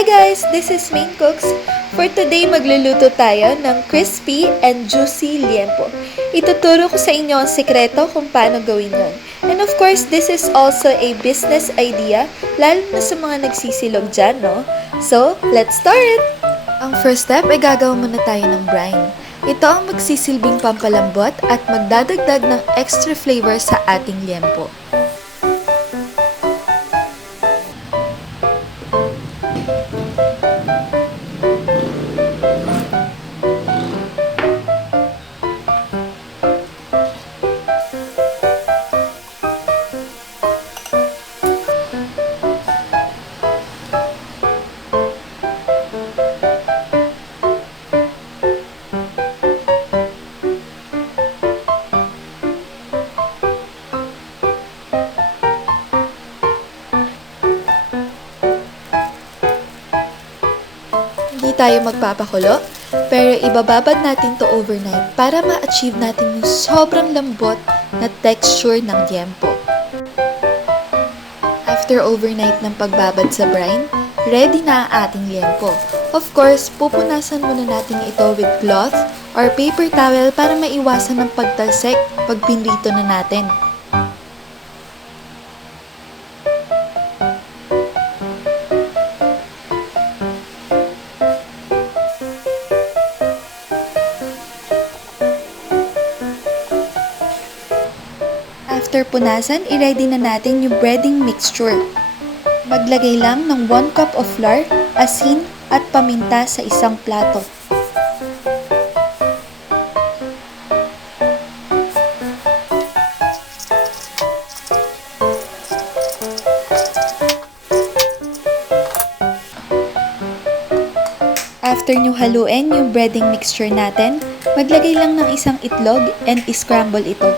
Hi guys! This is Maine Cooks. For today, magluluto tayo ng crispy and juicy liempo. Ituturo ko sa inyo ang sekreto kung paano gawin yon. And of course, this is also a business idea, lalo na sa mga nagsisilog dyan, no? So, let's start! Ang first step ay gagawa muna tayo ng brine. Ito ang magsisilbing pampalambot at magdadagdag ng extra flavor sa ating liempo. Hindi tayo magpapakulo, pero ibababad natin to overnight para ma-achieve natin yung sobrang lambot na texture ng liempo. After overnight ng pagbabad sa brine, ready na ang ating liempo. Of course, pupunasan muna natin ito with cloth or paper towel para maiwasan ng pagtalsik pag pinrito na natin. After punasan, i-ready na natin yung breading mixture. Maglagay lang ng 1 cup of flour, asin, at paminta sa isang plato. After nyo haluin yung breading mixture natin, maglagay lang ng isang itlog and i-scramble ito.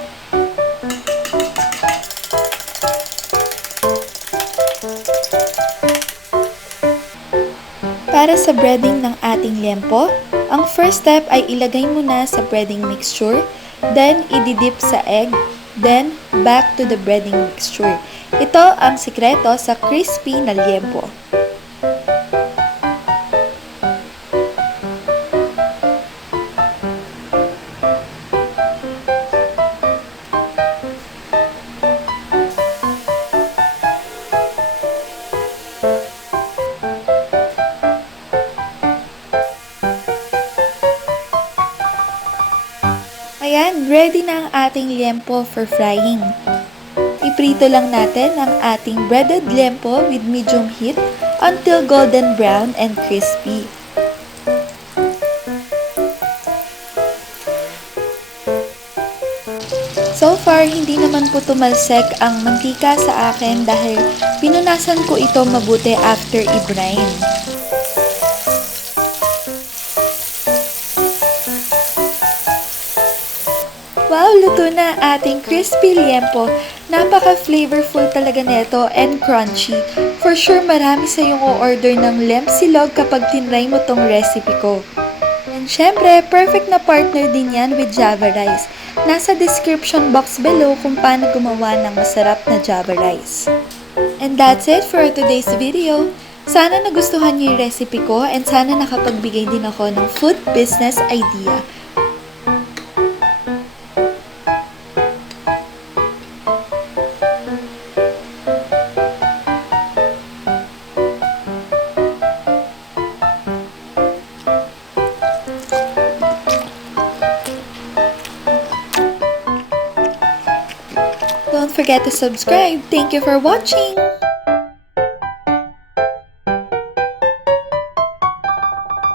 Para sa breading ng ating liempo, ang first step ay ilagay muna sa breading mixture, then ididip sa egg, then back to the breading mixture. Ito ang sikreto sa crispy na liempo. Ayan, ready na ang ating liempo for frying. Iprito lang natin ang ating breaded liempo with medium heat until golden brown and crispy. So far, hindi naman po tumalsik ang mantika sa akin dahil pinunasan ko ito mabuti after i-brine. Wow! Luto na ating crispy liempo. Napaka-flavorful talaga nito and crunchy. For sure, marami sa yung o-order ng liemsilog kapag tinry mo tong recipe ko. And syempre, perfect na partner din yan with Java rice. Nasa description box below kung paano gumawa ng masarap na Java rice. And that's it for today's video. Sana nagustuhan niyo yung recipe ko and sana nakapagbigay din ako ng food business idea. Don't forget to subscribe. Thank you for watching!